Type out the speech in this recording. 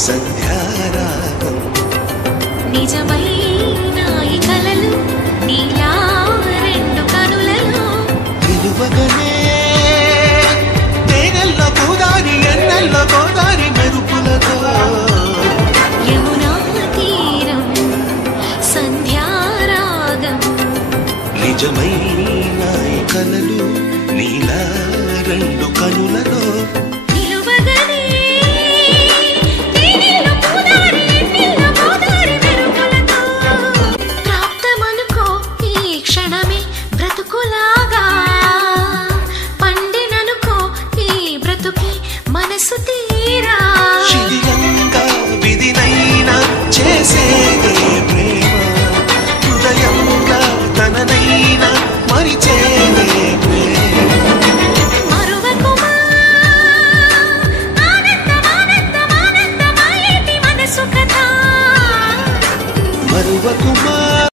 సంధ్యారాగం నిజమైన ఈ కలలు నీలా రెండు కనులలో నిలువగనే తేనెల్లో పూదారి ఎన్నెల్లో గోదారి మెరుపులతో యమునా తీరం సంధ్యారాగం నిజమైన ఈ కలలు